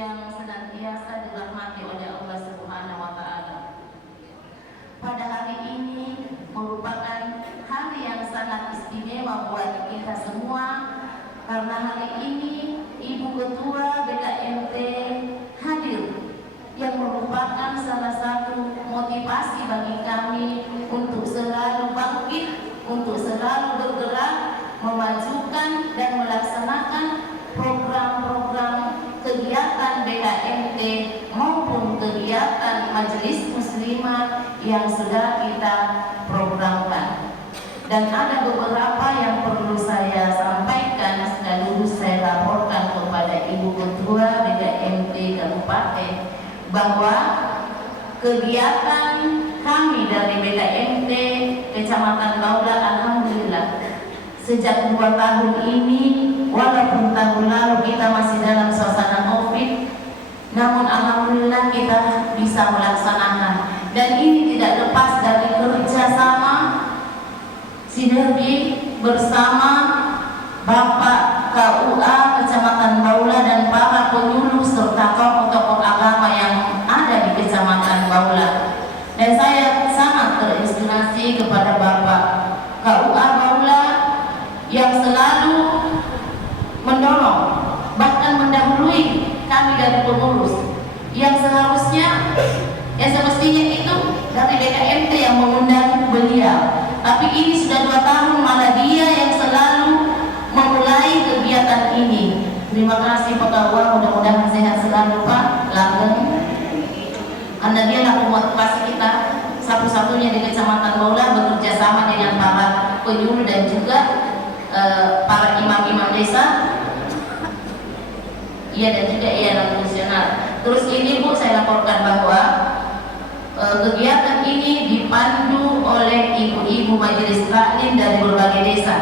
yang senantiasa dirahmati oleh Allah Subhanahu wa Ta'ala. Pada hari ini merupakan hari yang sangat istimewa buat kita semua, karena hari ini Ibu Ketua BKMT hadir, yang merupakan salah satu motivasi bagi kami untuk selalu bangkit, untuk selalu bergerak, memajukan dan melaksanakan program-program kegiatan BKMT maupun kegiatan Majelis Muslimah yang sudah kita programkan. Dan ada beberapa yang perlu saya sampaikan sekaligus saya laporkan kepada Ibu Ketua BKMT Kabupaten bahwa kegiatan kami dari BKMT Kecamatan Baula, alhamdulillah sejak 2 tahun ini, walaupun tahun lalu kita masih dalam suasana COVID, namun alhamdulillah kita bisa melaksanakan. Dan ini tidak lepas dari kerjasama sinergi bersama Bapak KUA Kecamatan Baula dan para penyuluh serta tokoh-tokoh agama yang ada di Kecamatan Baula. Dan saya sangat terinspirasi kepada Bapak KUA Baula yang selalu mendorong, bahkan mendahului kami dari pengurus, yang seharusnya, yang semestinya itu dari BKMT yang mengundang beliau. Tapi ini sudah 2 tahun malah dia yang selalu memulai kegiatan ini. Terima kasih Pak KUA, mudah-mudahan sehat selalu Pak Langgeng, karena dia lah motivasi kita satu-satunya di Kecamatan Baula bekerja sama dengan para penyuluh dan juga para imam-imam desa, dan juga non fungsional. Terus ini Bu, saya laporkan bahwa kegiatan ini dipandu oleh ibu-ibu majelis taklim dari berbagai desa.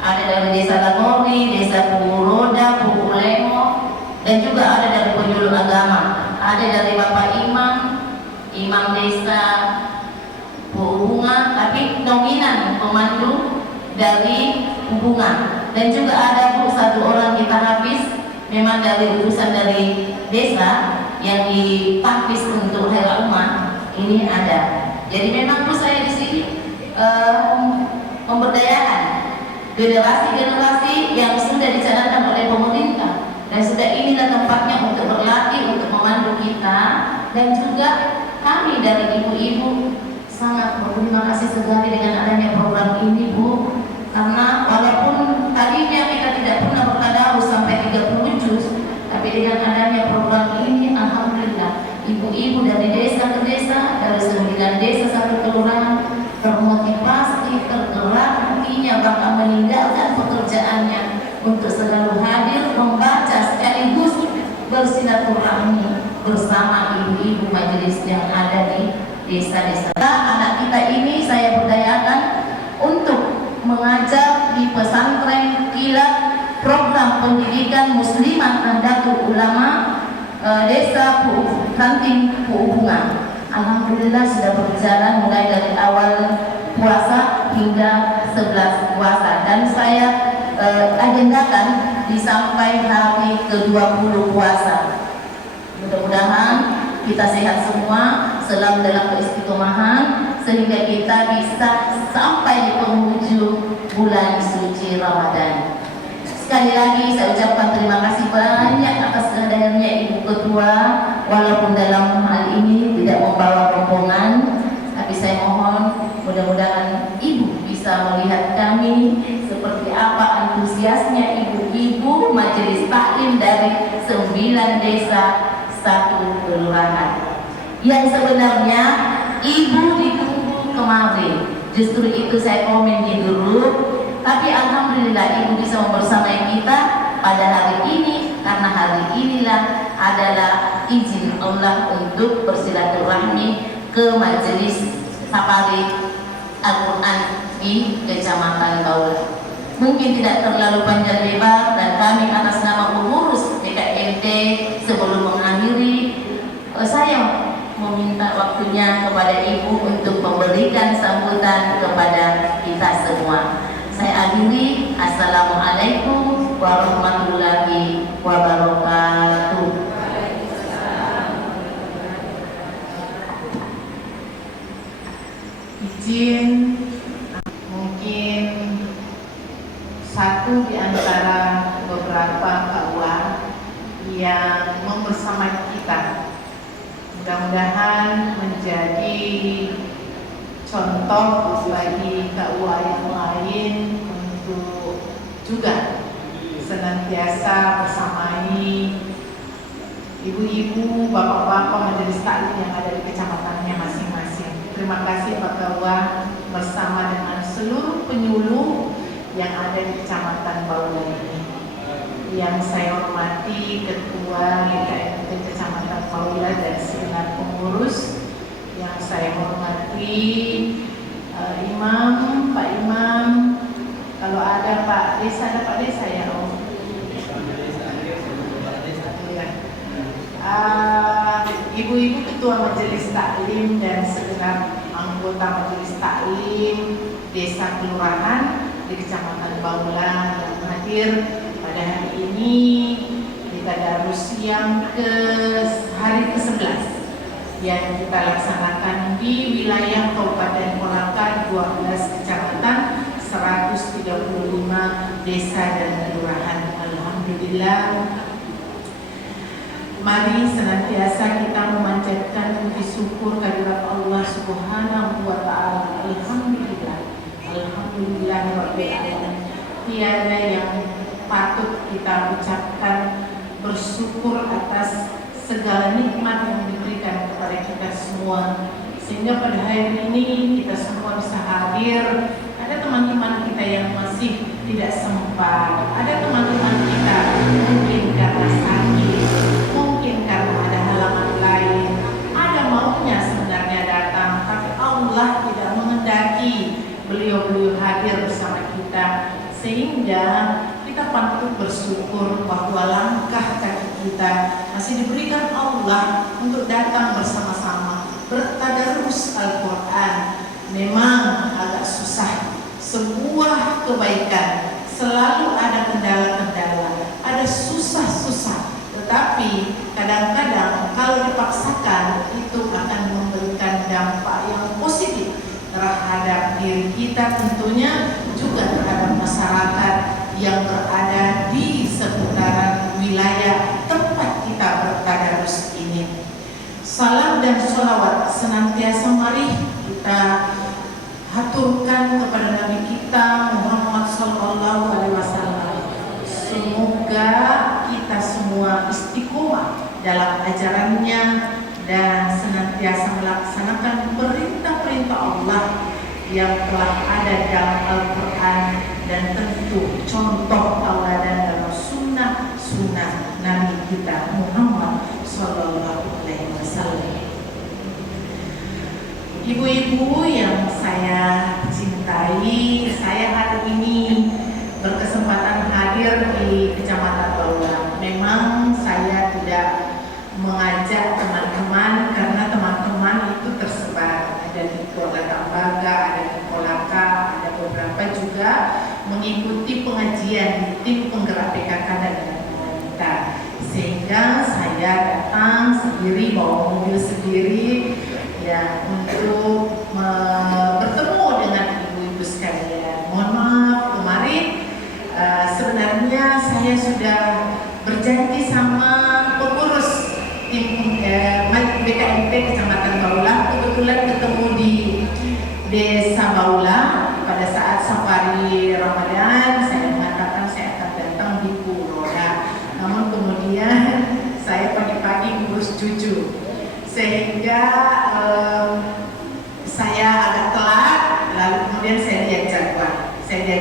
Ada dari desa Langori, desa Puguroda, Pugulemo, dan juga ada dari penyuluh agama. Ada dari Bapak Imam, Imam Desa Bunga, tapi nominan pemandu dari hubungan. Dan juga ada Bu, 1 orang kita habis memang dari urusan dari desa yang ditahfiz untuk Haira Ummah ini ada. Jadi memang Bu, saya di sini memberdayakan generasi-generasi yang sudah dicanangkan oleh pemerintah, dan sudah inilah tempatnya untuk berlatih, untuk memandu kita. Dan juga kami dari ibu-ibu sangat berterima kasih sekali dengan adanya program ini Bu, karena walaupun tadinya kita tidak pernah bertadarus sampai 30 juz, tapi dengan adanya program ini alhamdulillah ibu-ibu dari desa ke desa, dari 9 desa 1 kelurahan termotivasi, tergerak hatinya, bahkan meninggalkan pekerjaannya untuk selalu hadir membaca sekaligus bersilaturahmi bersama ibu-ibu majelis yang ada di desa-desa. Anak kita ini saya berdayakan untuk mengajar di pesantren kilat program pendidikan Muslimah Nahdlatul Ulama desa Ranting Puhubungan. Alhamdulillah sudah berjalan mulai dari awal puasa hingga 11 puasa, dan saya agendakan disampai hari ke-20 puasa. Mudah-mudahan kita sehat semua, selalu dalam keistiqomahan, sehingga kita bisa sampai di penghujung bulan suci Ramadan. Sekali lagi saya ucapkan terima kasih banyak atas kehadirannya Ibu Ketua, walaupun dalam hal ini tidak membawa rombongan, tapi saya mohon mudah-mudahan Ibu bisa melihat kami seperti apa antusiasnya ibu-ibu majelis taklim dari 9 desa 1 kelurahan. Yang sebenarnya Ibu ditunggu kemarin, justru itu saya komen di grup. Tapi alhamdulillah Ibu bisa membersamai kita pada hari ini, karena hari inilah adalah izin Allah untuk bersilaturahmi ke Majelis Safari Al-Quran di Kecamatan Baula. Mungkin tidak terlalu panjang lebar, dan kami atas nama pengurus BKMT sebelum mengakhiri, saya meminta waktunya kepada Ibu untuk memberikan sambutan kepada kita semua. Saya akhiri. Assalamualaikum warahmatullahi wabarakatuh. yang membersamai kita. Mudah-mudahan menjadi contoh bagi KUA yang lain untuk juga senantiasa bersamai ibu-ibu, bapak-bapak majelis taklim yang ada di kecamatannya masing-masing. Terima kasih Pak KUA bersama dengan seluruh penyuluh yang ada di Kecamatan Baula ini. Yang saya hormati Ketua GKMT Kecamatan Baula dan segenap pengurus. Yang saya hormati Imam, Pak Imam. Kalau ada Pak Desa, ada Pak Desa ya Om. Ibu-ibu Ketua Majelis Taklim dan segenap anggota Majelis Taklim Desa Kelurahan di Kecamatan Baula yang hadir pada hari ini di tadarus yang hari ke-11 yang kita laksanakan di wilayah Kabupaten Kolaka 12 kecamatan 135 desa dan kelurahan. Alhamdulillah. Mari senantiasa kita memanjatkan puji syukur kehadirat Allah Subhanahu wa taala. Alhamdulillah. Alhamdulillahirabbil alamin. Tiada yang patut kita ucapkan bersyukur atas segala nikmat yang diberikan kepada kita semua, sehingga pada hari ini kita semua bisa hadir. Ada teman-teman kita yang masih tidak sempat, ada teman-teman kita mungkin karena sakit, mungkin karena ada halangan lain, ada maunya sebenarnya datang, tapi Allah tidak mengendaki beliau-beliau hadir bersama kita, sehingga kita patut bersyukur bahwa langkah kaki kita masih diberikan Allah untuk datang bersama-sama bertadarus Al-Quran. Memang agak susah, sebuah kebaikan selalu ada kendala-kendala, ada susah-susah, tetapi kadang-kadang kalau dipaksakan itu akan memberikan dampak yang positif terhadap diri kita, tentunya juga terhadap masyarakat yang berada di seputaran wilayah tempat kita bertadarus ini. Salam dan sholawat senantiasa mari kita haturkan kepada Nabi kita Muhammad SAW. Semoga kita semua istiqomah dalam ajarannya dan senantiasa melaksanakan perintah-perintah Allah yang telah ada dalam Al-Quran dan tentu contoh tauladan dalam sunnah Nabi kita Muhammad SAW. Ibu-ibu yang saya cintai, saya hari ini berkesempatan hadir di Kecamatan Baula. Memang saya tidak mengajak teman-teman karena teman-teman itu tersebar, ada di Kota Tambaga, ada di Kolaka, ada beberapa juga mengikuti pengajian di tim penggerak PKK dan wanita, sehingga saya datang sendiri, bawa mobil sendiri ya untuk bertemu dengan ibu-ibu sekalian. Mohon maaf kemarin sebenarnya saya sudah berjanji sama pengurus tim BKMT Kecamatan Baula, kebetulan ketemu di Desa Baula pada saat safari Ramadan. Saya mengatakan saya akan datang di Puroda, namun kemudian saya pagi-pagi ngurus cucu sehingga saya agak telat. Lalu kemudian saya lihat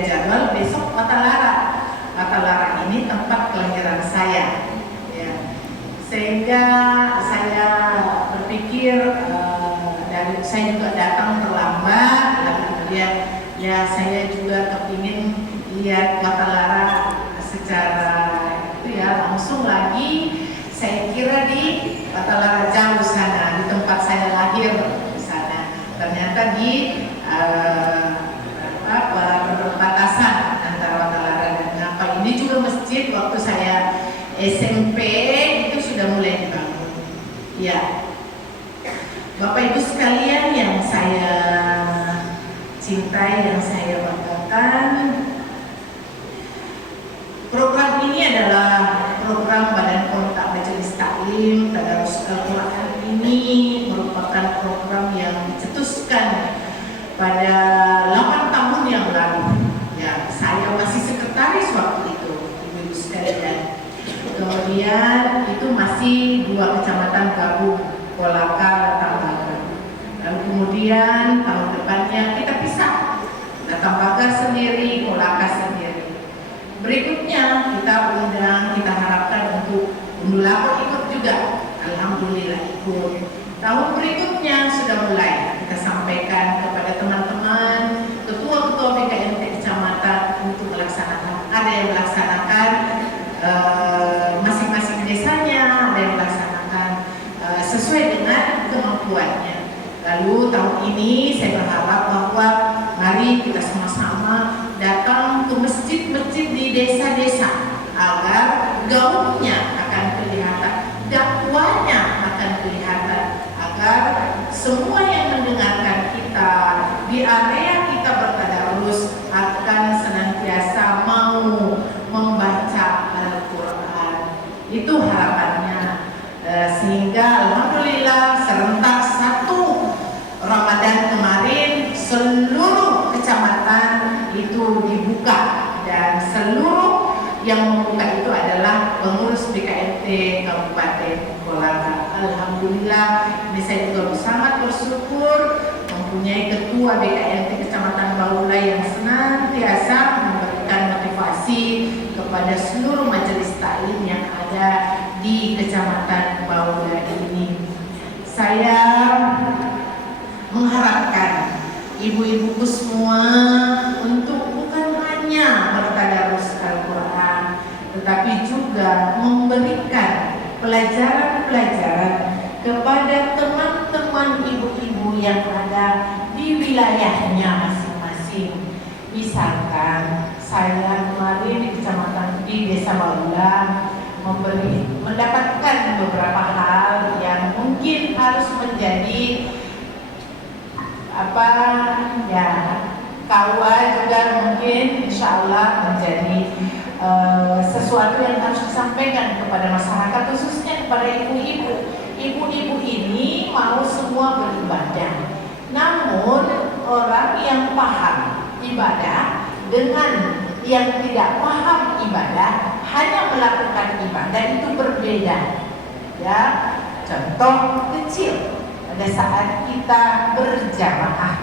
jadwal besok Matalara ini tempat kelahiran saya ya. Sehingga saya berpikir saya juga datang terlambat, lalu kemudian ya saya juga kepingin lihat Matalara secara itu ya langsung lagi. Saya kira di Matalara jauh sana, di tempat saya lahir di sana. Ternyata di perbatasan antara Matalara dan Ngapa. Ini juga masjid waktu saya SMP itu sudah mulai dibangun. Ya, Bapak Ibu sekalian yang saya cintai, yang saya banggakan, program ini adalah program Badan Kontak Taklim Tadarus Al-Quran ini merupakan program yang dicetuskan pada 8 tahun yang lalu. Ya, saya masih sekretaris waktu itu, ibu-ibu sekalian. Kemudian itu masih 2 kecamatan gabung, Kolaka, Tambaga. Dan kemudian tahun depannya kita pisah, Tambaga sendiri, Kolaka sendiri. Berikutnya kita undang, kita harapkan untuk Undulako ikut juga. Alhamdulillah ikut. Tahun berikutnya sudah mulai kita sampaikan kepada teman-teman ketua-ketua BKMT kecamatan untuk melaksanakan. Ada yang melaksanakan masing-masing desanya, ada yang melaksanakan sesuai dengan kemampuannya. Lalu tahun ini saya berharap bahwa mari kita sama-sama datang ke masjid-masjid di desa-desa agar gaungnya akan kelihatan, dakwanya akan kelihatan, agar semua yang mendengarkan kita di area kita bertadarus akan senantiasa mau membaca Al-Quran. Itu harapannya. Sehingga alhamdulillah serentak 1 Ramadan kemarin seluruh kecamatan itu dibuka, dan seluruh yang membuka itu adalah pengurus BKMT Kabupaten Kolaka. Alhamdulillah, ini saya juga sangat bersyukur mempunyai ketua BKMT Kecamatan Baula yang senantiasa memberikan motivasi kepada seluruh majelis taklim yang ada di Kecamatan Baula ini. Saya mengharapkan ibu-ibuku semua untuk bukan hanya bertadarus Al-Quran, tetapi juga memberikan pelajaran-pelajaran kepada teman-teman ibu-ibu yang ada di wilayahnya masing-masing. Misalkan saya kemarin di kecamatan di Desa Baula mendapatkan beberapa hal yang mungkin harus menjadi KUA juga mungkin insya Allah menjadi sesuatu yang harus disampaikan kepada masyarakat, khususnya kepada ibu-ibu. Ibu-ibu ini mau semua beribadah, namun orang yang paham ibadah dengan yang tidak paham ibadah hanya melakukan ibadah itu berbeda. Ya, contoh kecil. Pada saat kita berjamaah,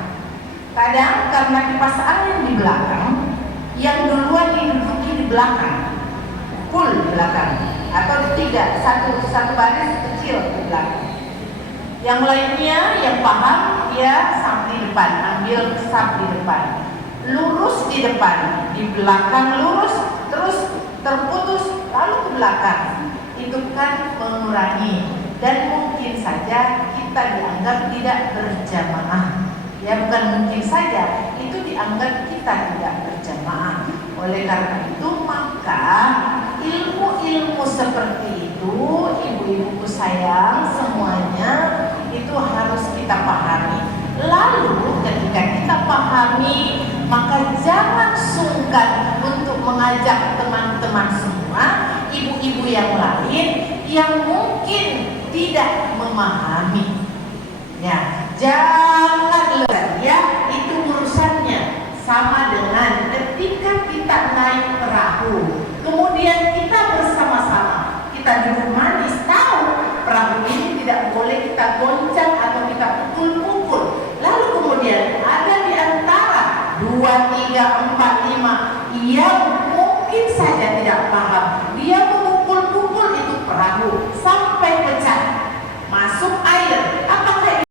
kadang karena kipas angin di belakang, yang duluan diduduki di belakang, full di belakang, atau satu baris kecil di belakang. Yang lainnya yang paham dia sam di depan, ambil sap di depan, lurus di depan, di belakang lurus, terus terputus lalu ke belakang. Itu kan mengurangi, dan mungkin saja kita dianggap tidak berjamaah. Ya, bukan mungkin saja, itu dianggap kita tidak berjamaah. Oleh karena itu maka ilmu-ilmu seperti itu, ibu-ibuku sayang semuanya, itu harus kita pahami. Lalu ketika kita pahami, maka jangan sungkan untuk mengajak teman-teman semua, ibu-ibu yang lain yang mungkin tidak memahami. Ya, jangan ya, itu urusannya sama dengan ketika kita naik perahu, kemudian kita bersama-sama, kita duduk manis, tahu perahu ini tidak boleh kita goncang atau kita pukul-pukul. Lalu kemudian ada di antara 2, 3, 4, 5 yang mungkin saja tidak paham, dia memukul-pukul itu perahu sampai pecah, masuk air. Apakah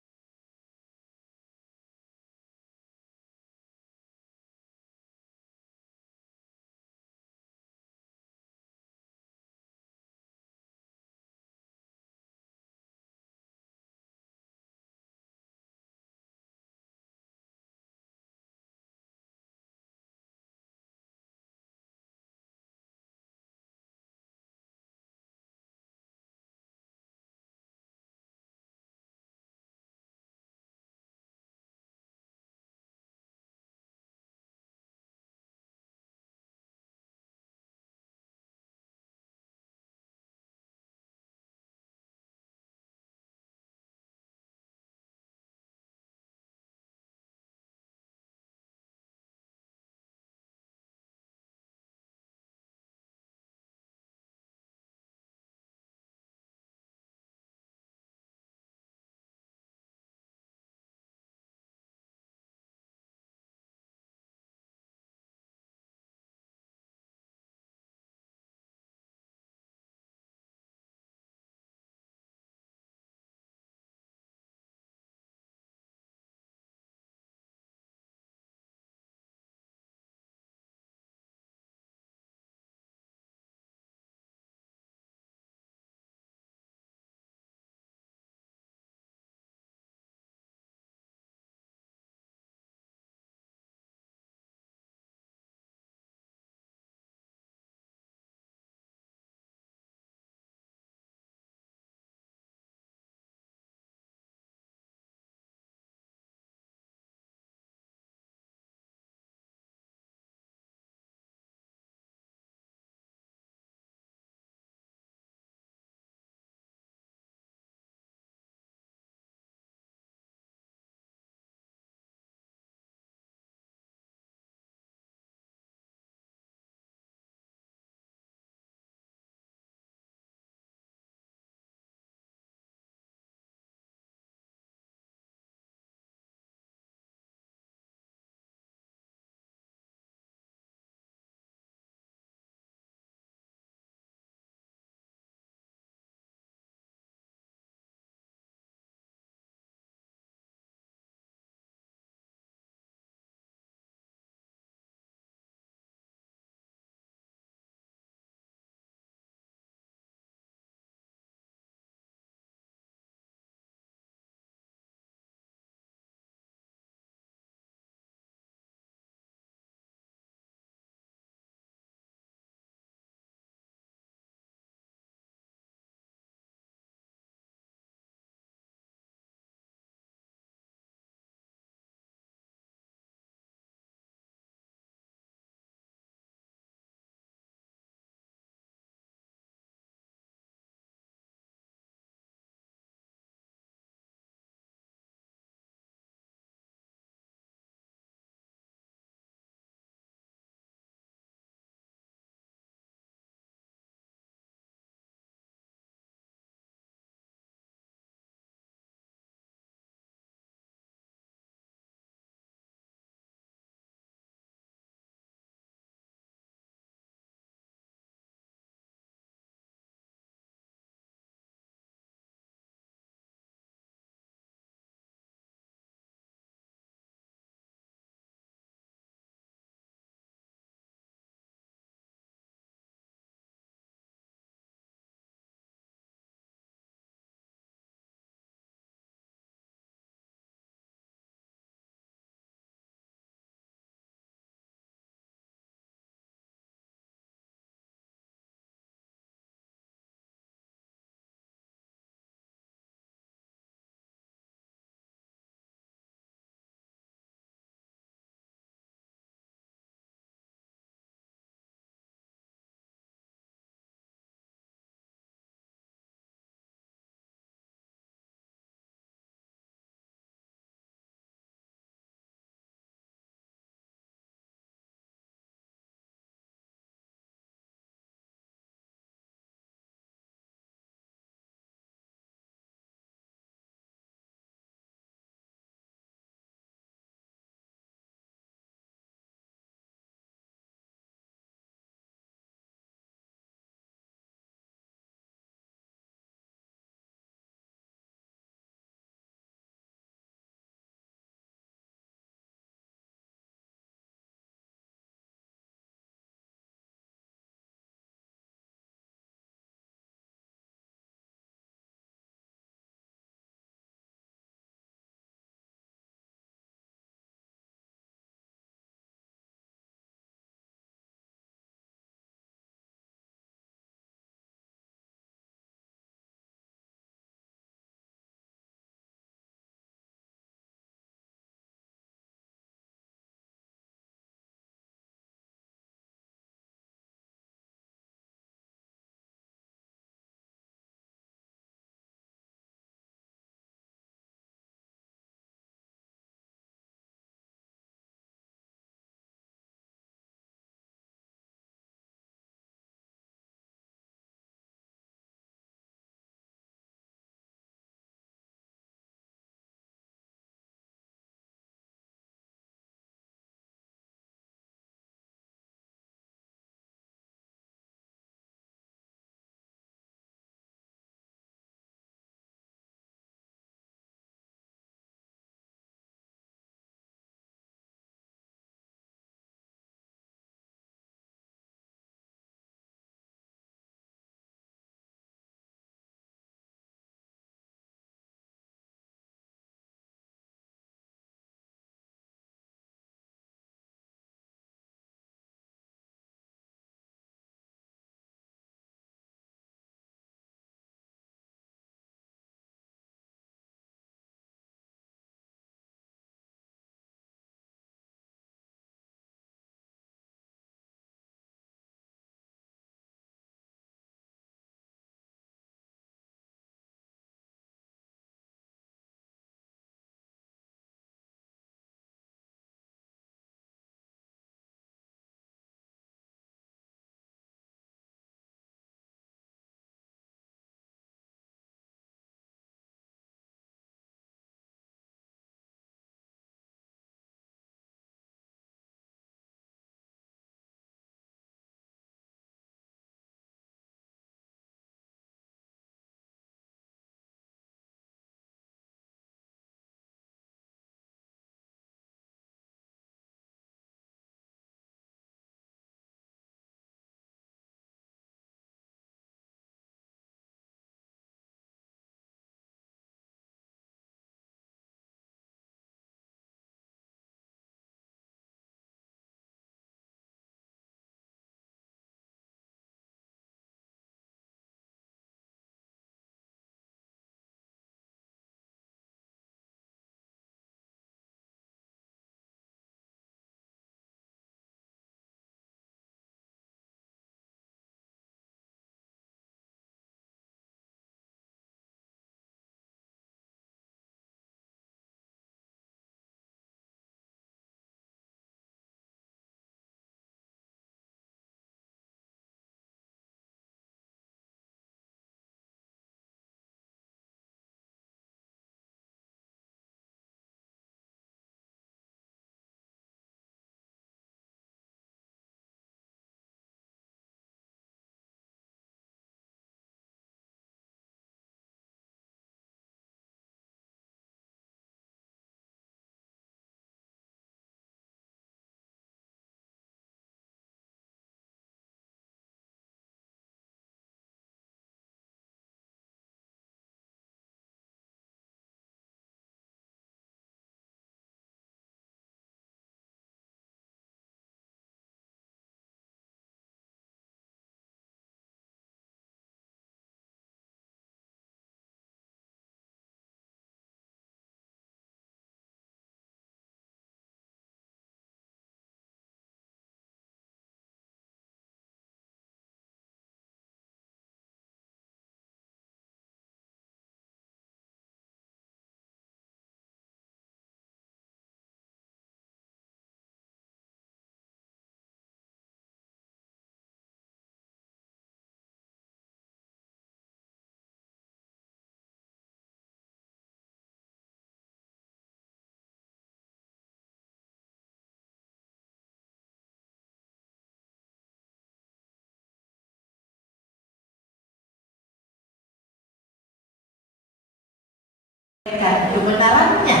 kebenarannya.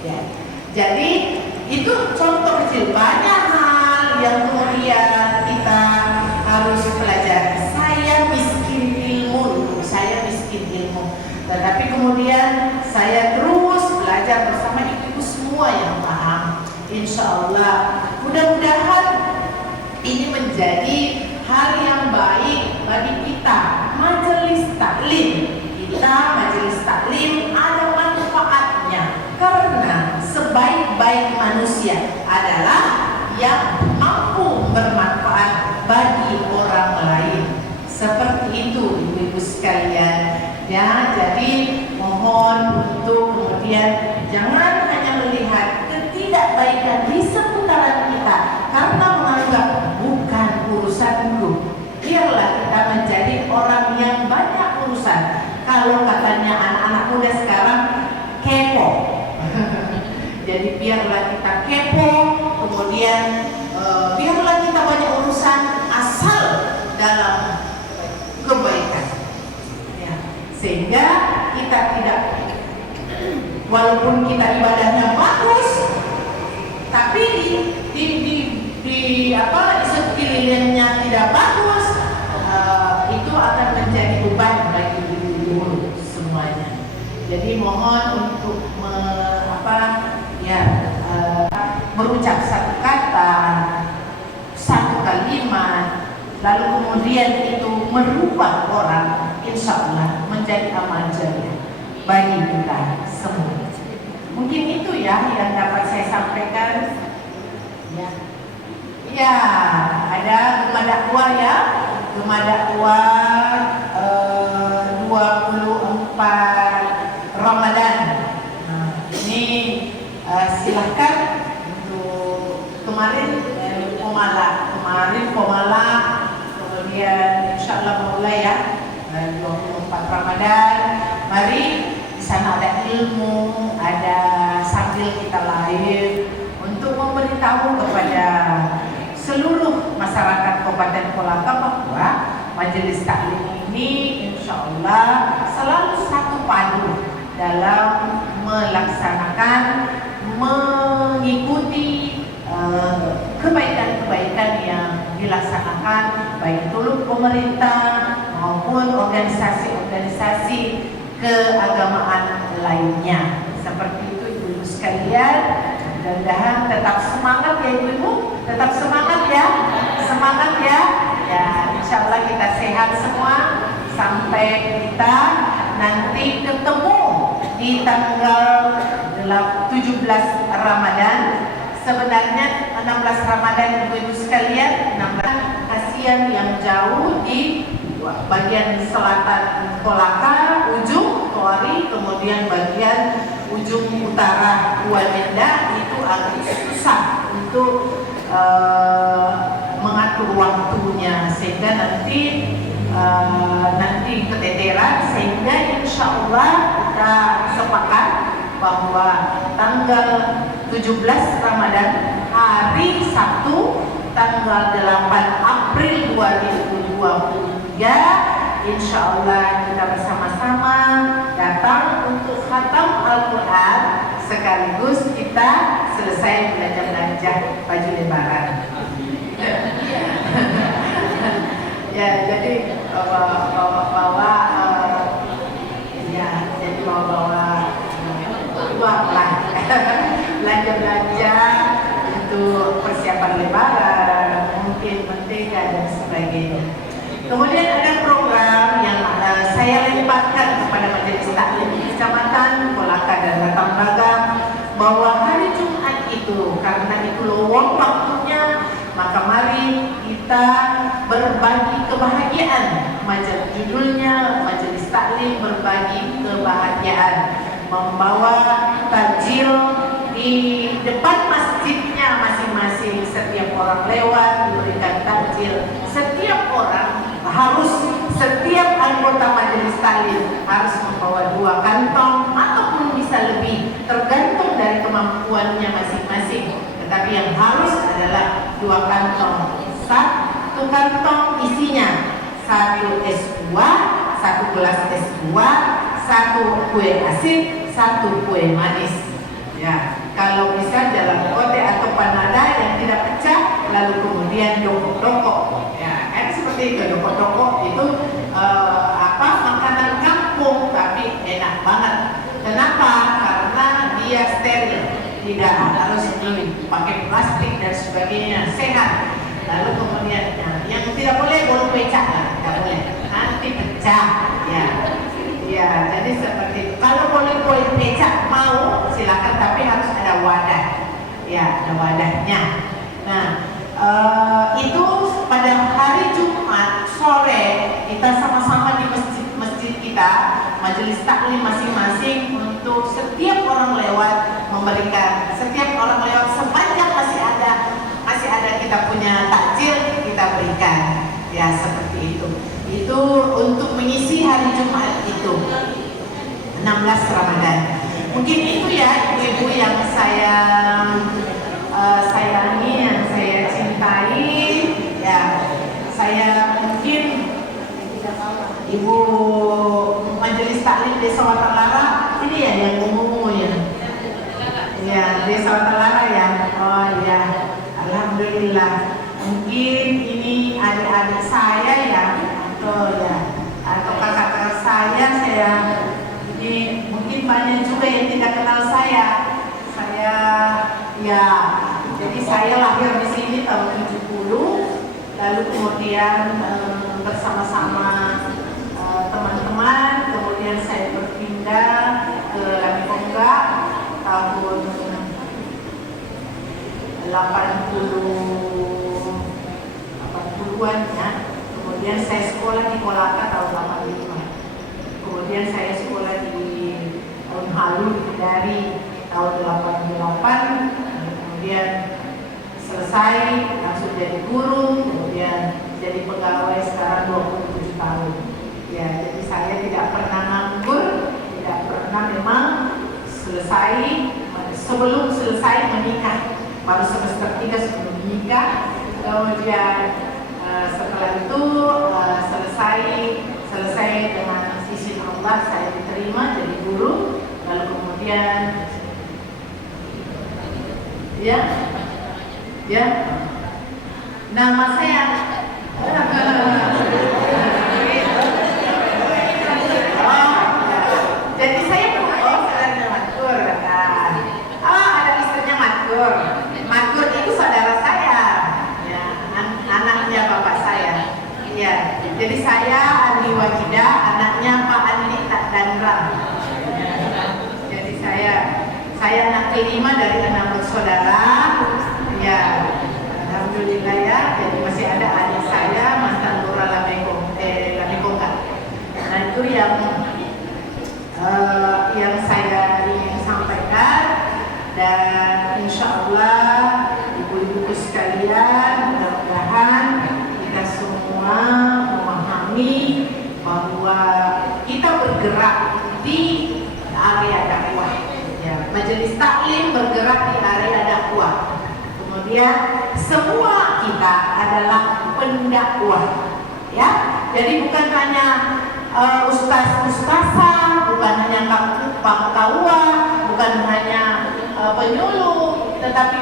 Ya. Jadi itu contoh kecil, banyak hal yang kemudian kita harus pelajari. Saya miskin ilmu, tetapi kemudian saya terus belajar bersama ibu-ibu semua yang paham. Insya Allah, mudah-mudahan ini menjadi hal yang baik bagi kita. Majelis taklim ada manfaatnya, karena sebaik-baik manusia adalah yang mampu bermanfaat bagi orang lain. Seperti itu ibu-ibu sekalian ya. Jadi mohon untuk kemudian jangan hanya melihat ketidakbaikan di seputaran kita karena menganggap bukan urusanku. Biarlah kita menjadi orang yang banyak urusan. Kalau katanya anak-anak muda sekarang kepo. Jadi biarlah kita kepo, kemudian biarlah kita banyak urusan asal dalam kebaikan. Ya. Sehingga kita tidak, walaupun kita ibadahnya bagus, tapi di sekelilingnya tidak bagus, itu akan menjadi beban bagi ibu-ibu semuanya. Jadi mohon untuk berucap satu kata, satu kalimat, lalu kemudian itu merubah orang, insya Allah menjadi amal jariah bagi kita semua. Mungkin itu ya yang dapat saya sampaikan. Ya, ada Gema Dakwah ya, Gema Dakwah 24 Ramadan. Nah, ini silahkan untuk kemarin Pomala, kemudian insya Allah mulai ya 24 Ramadan. Mari, di sana ada ilmu, ada sambil kita live untuk memberitahu kepada seluruh masyarakat Kabupaten Kolaka bahwa majelis taklim ini insya Allah selalu satu padu dalam melaksanakan, mengikuti kebaikan-kebaikan yang dilaksanakan baik itu pemerintah maupun organisasi-organisasi keagamaan lainnya. Seperti itu ibu-ibu sekalian. Mudah-mudahan tetap semangat ya ibu-ibu, tetap semangat ya, ya insya Allah kita sehat semua sampai kita nanti ketemu di tanggal 17 Ramadan. Sebenarnya 16 Ramadan ibu-ibu sekalian, 16 kasihan yang jauh di bagian selatan Kolaka, ujung Toari, kemudian bagian ujung utara Wamenda itu agak susah untuk mengatur waktunya, sehingga nanti keteteran. Sehingga insya Allah kita sepakat bahwa tanggal 17 Ramadan hari Sabtu tanggal 8 April 2023 insya Allah kita bersama-sama datang untuk khatam Al-Quran, sekaligus kita selesai belanja-belanja baju lebaran. Ya, jadi bawa uang lah, belanja-belanja untuk persiapan lebaran, mungkin mentega dan sebagainya. Kemudian ada program yang saya limpahkan kepada majelis taklim Kecamatan Kolaka dan Batambaga bahwa hari Jumat itu, karena itu lowong waktunya, maka mari kita berbagi kebahagiaan. Judulnya majelis taklim berbagi kebahagiaan, membawa takjil di depan masjidnya masing-masing. Setiap orang lewat diberikan takjil. Setiap orang harus, setiap anggota majelis taklim harus membawa 2 kantong ataupun bisa lebih, tergantung dari kemampuannya masing-masing. Tetapi yang harus adalah 2 kantong. 1 kantong isinya 1 es buah, 1 gelas es buah, 1 satu kue asin, satu kue manis. Ya, kalau bisa jalan kote atau panada yang tidak pecah, lalu kemudian doko-doko. Ya, kan seperti itu, doko-doko itu makanan kampung tapi enak banget. Kenapa? Karena dia steril, tidak harus dipakai plastik dan sebagainya, sehat. Lalu kemudian yang tidak boleh bolu becak lah, tidak boleh, nanti pecah. Ya, ya, jadi seperti itu. Kalau boleh bolu becak mau silakan, tapi harus ada wadah. Ya, ada wadahnya. Nah, itu pada hari Jumat sore kita sama-sama di masjid kita, majelis taklim masing-masing, untuk setiap orang lewat memberikan, setiap orang lewat sepanjang masih ada kita punya takjil, kita berikan. Ya, seperti itu. Itu untuk mengisi hari Jumat itu 16 Ramadan. Mungkin itu ya ibu-ibu yang saya sayangi, yang saya cintai. Ya, saya mungkin ibu majelis taklim Desa Watalara ini ya yang ungu ya. Ya, Desa Watalara ya. Oh ya, alhamdulillah. Mungkin ini adik-adik saya ya, atau kakak-kakak saya ini mungkin banyak juga yang tidak kenal saya. Ya, jadi saya lahir di sini tahun 70, lalu kemudian bersama-sama teman-teman, kemudian saya berpindah ke Lamikongga tahun 80-an ya. Kemudian saya sekolah di Kolaka tahun 85. Kemudian saya sekolah di Halu dari tahun 88. Kemudian selesai langsung jadi guru, kemudian jadi pegawai sekarang 27 tahun. Ya, jadi saya tidak pernah nganggur, tidak pernah memang sebelum selesai menikah, baru semester 3 sebelum menikah. Kemudian setelah itu selesai dengan izin Allah saya diterima jadi guru, lalu kemudian ya nama saya jadi saya Matkur. Ada istrinya Matkur. Matkur itu saudara saya, ya, anaknya bapak saya. Ya, jadi saya Andi Wajidah, anaknya Pak Andi Dandram. Jadi saya anak kelima dari 6 bersaudara. Ya, alhamdulillah ya. Jadi masih ada adik saya, Mas Tantura Lamikongga. Nah, itu yang saya ingin sampaikan, dan insya Allah ibu-ibu sekalian, mudah-mudahan kita semua memahami bahwa kita bergerak di area dakwah. Ya, majelis taklim bergerak di area dakwah. Kemudian semua kita adalah pendakwah. Ya, jadi bukan hanya ustaz-ustazah, bukan hanya kawa, bukan hanya penyuluh, tetapi